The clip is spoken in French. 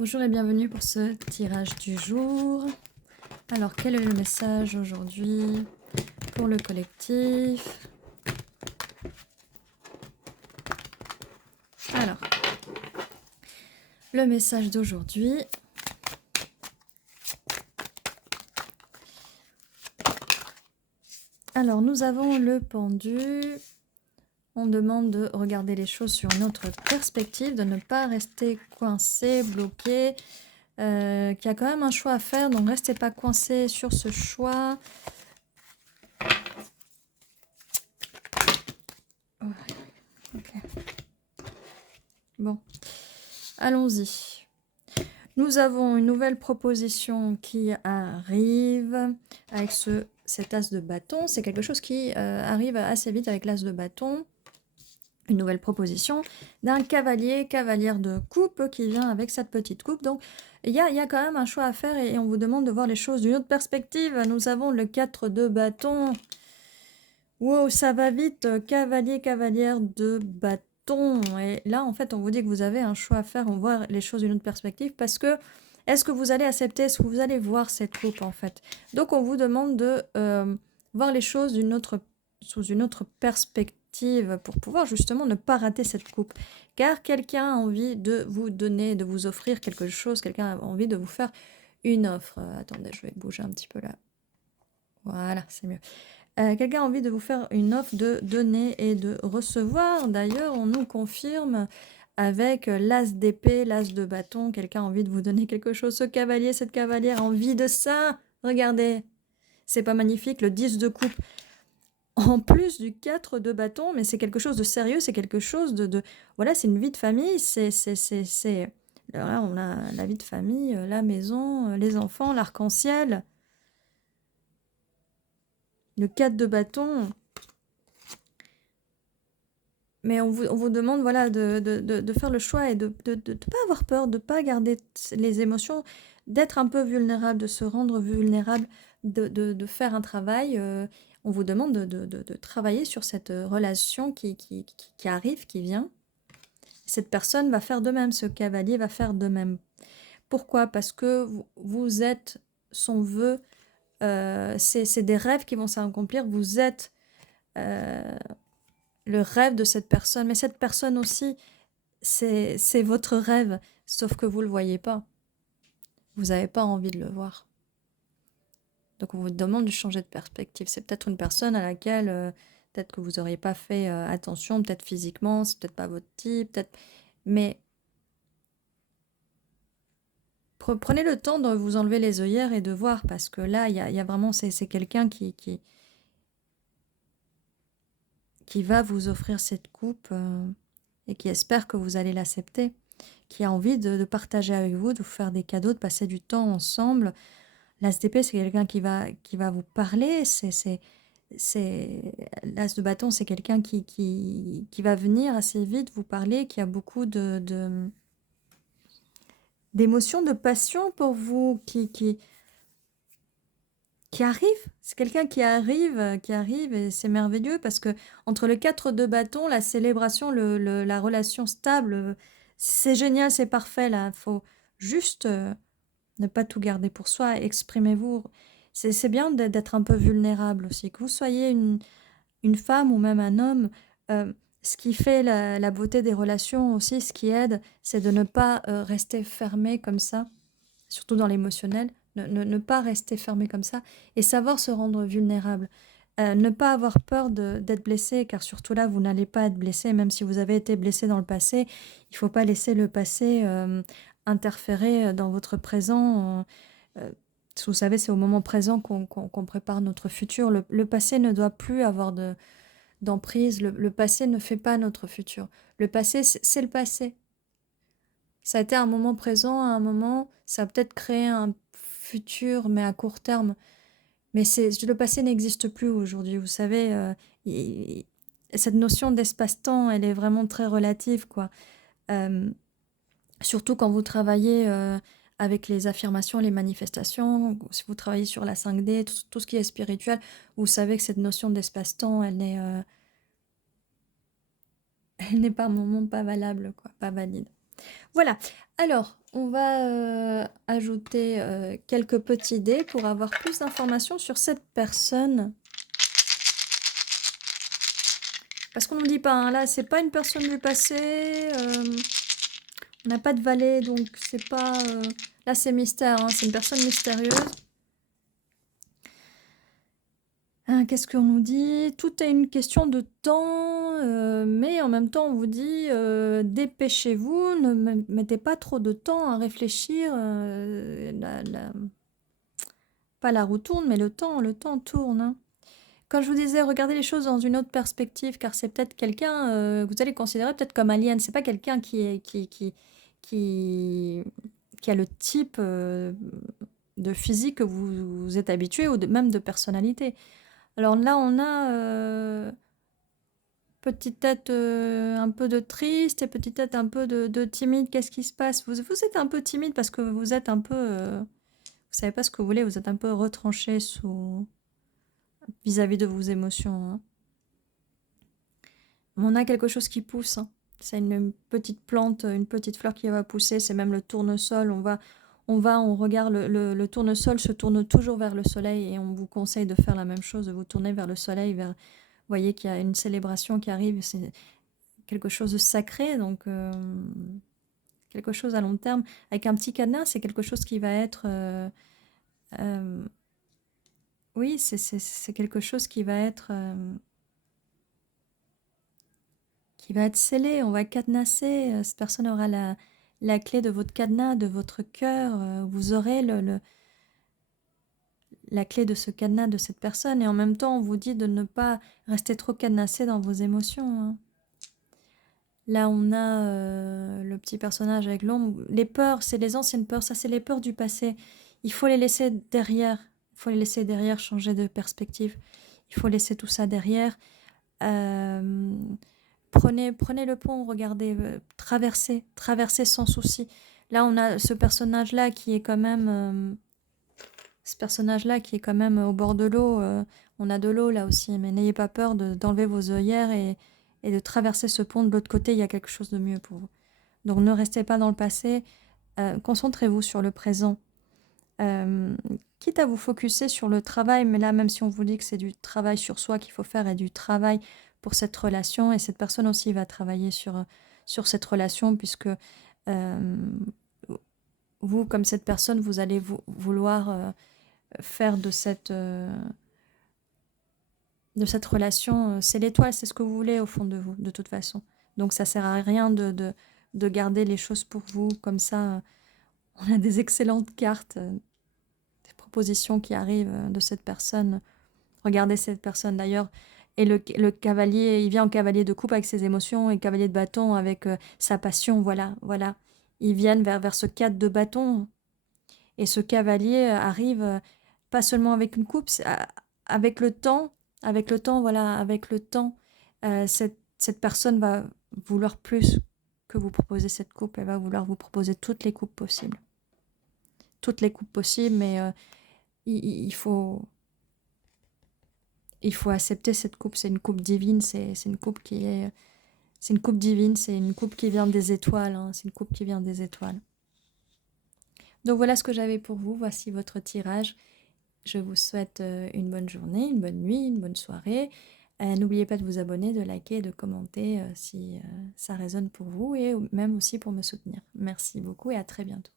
Bonjour et bienvenue pour ce tirage du jour. Alors, quel est le message aujourd'hui pour le collectif? Alors, le message d'aujourd'hui. Alors, nous avons le pendu. On demande de regarder les choses sur une autre perspective, de ne pas rester coincé, bloqué, qu'il y a quand même un choix à faire, donc restez pas coincé sur ce choix. Okay. Bon, allons-y. Nous avons une nouvelle proposition qui arrive avec cet as de bâton. C'est quelque chose qui arrive assez vite avec l'as de bâton. Une nouvelle proposition d'un cavalière de coupe qui vient avec cette petite coupe. Donc, il y a quand même un choix à faire et on vous demande de voir les choses d'une autre perspective. Nous avons le 4 de bâton. Wow, ça va vite. Cavalière de bâton. Et là, en fait, on vous dit que vous avez un choix à faire. On voit les choses d'une autre perspective parce que est-ce que vous allez accepter, est-ce que vous allez voir cette coupe, en fait? Donc, on vous demande de voir les choses sous une autre perspective pour pouvoir justement ne pas rater cette coupe. Car quelqu'un a envie de vous donner, de vous offrir quelque chose, quelqu'un a envie de vous faire une offre. Attendez, je vais bouger un petit peu là. Voilà, c'est mieux. Quelqu'un a envie de vous faire une offre de donner et de recevoir. D'ailleurs, on nous confirme avec l'as d'épée, l'as de bâton, quelqu'un a envie de vous donner quelque chose. Ce cavalier, cette cavalière a envie de ça. Regardez, c'est pas magnifique, le 10 de coupe. En plus du 4 de bâton, mais c'est quelque chose de sérieux, c'est quelque chose voilà, c'est une vie de famille, alors là, on a la vie de famille, la maison, les enfants, l'arc-en-ciel. Le 4 de bâton. Mais on vous demande voilà, de faire le choix et de ne pas avoir peur, de ne pas garder les émotions, d'être un peu vulnérable, de se rendre vulnérable, de faire un travail. On vous demande de travailler sur cette relation qui arrive, qui vient. Cette personne va faire de même, ce cavalier va faire de même. Pourquoi? Parce que vous êtes son vœu, c'est des rêves qui vont s'accomplir, vous êtes le rêve de cette personne, mais cette personne aussi, c'est votre rêve, sauf que vous ne le voyez pas. Vous n'avez pas envie de le voir. Donc on vous demande de changer de perspective. C'est peut-être une personne à laquelle, peut-être que vous n'auriez pas fait attention, peut-être physiquement, c'est peut-être pas votre type, peut-être... Mais prenez le temps de vous enlever les œillères et de voir, parce que là, il y a vraiment, c'est quelqu'un qui va vous offrir cette coupe et qui espère que vous allez l'accepter, qui a envie de partager avec vous, de vous faire des cadeaux, de passer du temps ensemble. L'as d'épée, c'est quelqu'un qui va vous parler, l'as de bâton, c'est quelqu'un qui va venir assez vite vous parler, qui a beaucoup d'émotions, de passion pour vous, qui arrive. C'est quelqu'un qui arrive et c'est merveilleux parce que entre le 4 de bâton, la célébration, la relation stable, c'est génial, c'est parfait là. Faut juste ne pas tout garder pour soi, exprimez-vous. C'est bien d'être un peu vulnérable aussi. Que vous soyez une femme ou même un homme, ce qui fait la beauté des relations aussi, ce qui aide, c'est de ne pas rester fermé comme ça, surtout dans l'émotionnel, ne pas rester fermé comme ça et savoir se rendre vulnérable. Ne pas avoir peur d'être blessé, car surtout là, vous n'allez pas être blessé, même si vous avez été blessé dans le passé. Il ne faut pas laisser le passé interférer dans votre présent. Vous savez, c'est au moment présent qu'on prépare notre futur. Le passé ne doit plus avoir d'emprise. Le passé ne fait pas notre futur. Le passé, c'est le passé. Ça a été un moment présent, à un moment, ça a peut-être créé un futur, mais à court terme. Mais le passé n'existe plus aujourd'hui. Vous savez, cette notion d'espace-temps, elle est vraiment très relative, quoi. Surtout quand vous travaillez avec les affirmations, les manifestations, si vous travaillez sur la 5D, tout ce qui est spirituel, vous savez que cette notion d'espace-temps, elle n'est pas un moment pas valable, quoi, pas valide. Voilà. Alors, On va ajouter quelques petits dés pour avoir plus d'informations sur cette personne. Parce qu'on ne nous dit pas, hein, là, c'est pas une personne du passé. On n'a pas de valet, donc c'est pas... là, c'est mystère, hein, c'est une personne mystérieuse. Qu'est-ce qu'on nous dit? Tout est une question de temps, mais en même temps, on vous dit dépêchez-vous, ne mettez pas trop de temps à réfléchir. Pas la roue tourne, mais le temps tourne. Hein. Quand je vous disais, regardez les choses dans une autre perspective, car c'est peut-être quelqu'un que vous allez considérer peut-être comme alien. C'est pas quelqu'un qui a le type de physique que vous êtes habitué, ou même de personnalité. Alors là, on a petite tête un peu de triste et petite tête un peu de timide. Qu'est-ce qui se passe? Vous êtes un peu timide parce que vous êtes un peu... vous savez pas ce que vous voulez, vous êtes un peu retranché vis-à-vis de vos émotions. Hein. On a quelque chose qui pousse. Hein. C'est une petite plante, une petite fleur qui va pousser. C'est même le tournesol. On regarde le tournesol se tourne toujours vers le soleil et on vous conseille de faire la même chose, de vous tourner vers le soleil. Vous voyez qu'il y a une célébration qui arrive. C'est quelque chose de sacré, donc quelque chose à long terme. Avec un petit cadenas, c'est quelque chose qui va être... oui, c'est quelque chose qui va être scellé, on va cadenasser. Cette personne aura la clé de votre cadenas, de votre cœur. Vous aurez la clé de ce cadenas de cette personne. Et en même temps, on vous dit de ne pas rester trop cadenassé dans vos émotions. Hein. Là, on a le petit personnage avec l'ombre. Les peurs, c'est les anciennes peurs. Ça, c'est les peurs du passé. Il faut les laisser derrière. Il faut les laisser derrière, changer de perspective. Il faut laisser tout ça derrière. Prenez le pont, regardez, traversez sans souci. Là, on a ce personnage-là qui est quand même... au bord de l'eau. On a de l'eau là aussi, mais n'ayez pas peur d'enlever vos œillères et de traverser ce pont. De l'autre côté, il y a quelque chose de mieux pour vous. Donc ne restez pas dans le passé, concentrez-vous sur le présent. Quitte à vous focuser sur le travail, mais là, même si on vous dit que c'est du travail sur soi qu'il faut faire et du travail pour cette relation, et cette personne aussi va travailler sur cette relation, puisque vous, comme cette personne, vous allez vouloir faire de cette relation, c'est l'étoile, c'est ce que vous voulez au fond de vous, de toute façon. Donc ça sert à rien de garder les choses pour vous, comme ça. On a des excellentes cartes, des propositions qui arrivent de cette personne. Regardez cette personne d'ailleurs. Et le cavalier, il vient en cavalier de coupe avec ses émotions et cavalier de bâton avec sa passion. Voilà. Ils viennent vers ce cadre de bâton. Et ce cavalier arrive pas seulement avec une coupe, avec le temps. Cette personne va vouloir plus que vous proposer cette coupe. Elle va vouloir vous proposer toutes les coupes possibles. Toutes les coupes possibles, mais il faut accepter cette coupe. C'est une coupe divine, c'est une coupe qui est... C'est une coupe divine, c'est une coupe qui vient des étoiles. Hein, c'est une coupe qui vient des étoiles. Donc voilà ce que j'avais pour vous. Voici votre tirage. Je vous souhaite une bonne journée, une bonne nuit, une bonne soirée. N'oubliez pas de vous abonner, de liker, de commenter si ça résonne pour vous et même aussi pour me soutenir. Merci beaucoup et à très bientôt.